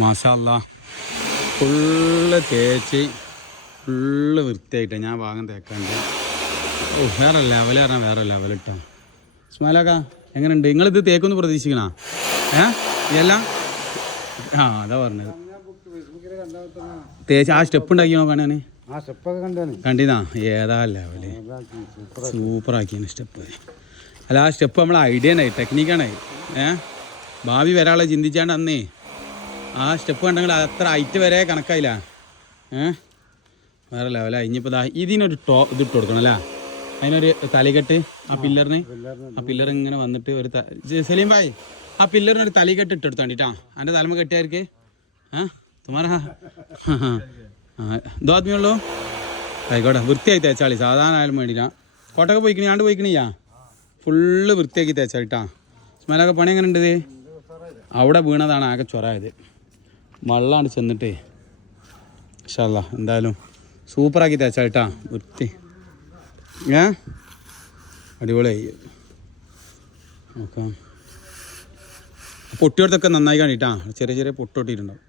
മാഷാ അല്ലാ ഫുള്ള് തേച്ച് ഫുള്ള് വൃത്തിയായിട്ട് ഞാൻ ഭാഗം തേക്കാണ്ട്. ഓ വേറെ ലെവൽ പറഞ്ഞാൽ വേറെ ലെവലിട്ടാ. ഇസ്മായിലാക്കാ എങ്ങനെയുണ്ട്? നിങ്ങളിത് തേക്കൊന്ന് പ്രതീക്ഷിക്കണോ? ഇതെല്ലാം അതാ പറഞ്ഞത്. തേച്ച് ആ സ്റ്റെപ്പ് ഉണ്ടാക്കി നോക്കാനാണ്. കണ്ടിന്നാ ഏതാ ലെവല് സൂപ്പറാക്കിയാണ് സ്റ്റെപ്പ്. അല്ല ആ സ്റ്റെപ്പ് നമ്മളെ ഐഡിയനായി, ടെക്നിക്കാണായി. ഭാവി വരാളെ ചിന്തിച്ചാണ്ട് അന്നേ ആ സ്റ്റെപ്പ് കണ്ടെങ്കിൽ അത്ര ഹൈറ്റ് വരെ കണക്കായില്ല. വേറെ ലെവലായി. ഇനിയിപ്പോൾ ഇതിനൊരു ഇതിട്ട് കൊടുക്കണം അല്ലേ? അതിനൊരു തലകെട്ട് ആ പില്ലറിന്. ആ പില്ലർ ഇങ്ങനെ വന്നിട്ട് ഒരു സലീം ഭായ് ആ പില്ലറിനൊരു തലകെട്ട് ഇട്ടെടുത്താണ്ടിട്ടാ. എൻ്റെ തലമ കെട്ടിയാർക്ക് തുമാരാ എന്തോ ആദ്യമേ ആയിക്കോട്ടെ. വൃത്തിയായി തേച്ചാളി, സാധാരണ ആയാലും വേണ്ടില്ല. കോട്ടൊക്കെ പോയിക്കണി ആണ്ട് പോയിക്കണിയാ ഫുള്ള് വൃത്തിയാക്കി തേച്ചാളിട്ടാ. സ്മെല്ലൊക്കെ പണി എങ്ങനെ ഉണ്ട്? അവിടെ വീണതാണ് ആകെ ചൊറായത്. വെള്ളമാണ് ചെന്നിട്ട് ഇൻഷാ അല്ലാ എന്തായാലും സൂപ്പറാക്കി തേച്ചാളിട്ടാ. വൃത്തി അടിപൊളിയായി. നോക്കാം പൊട്ടിയോടത്തൊക്കെ നന്നായി കാണിട്ടാ. ചെറിയ ചെറിയ പൊട്ടൊട്ടിയിട്ടുണ്ടാവും.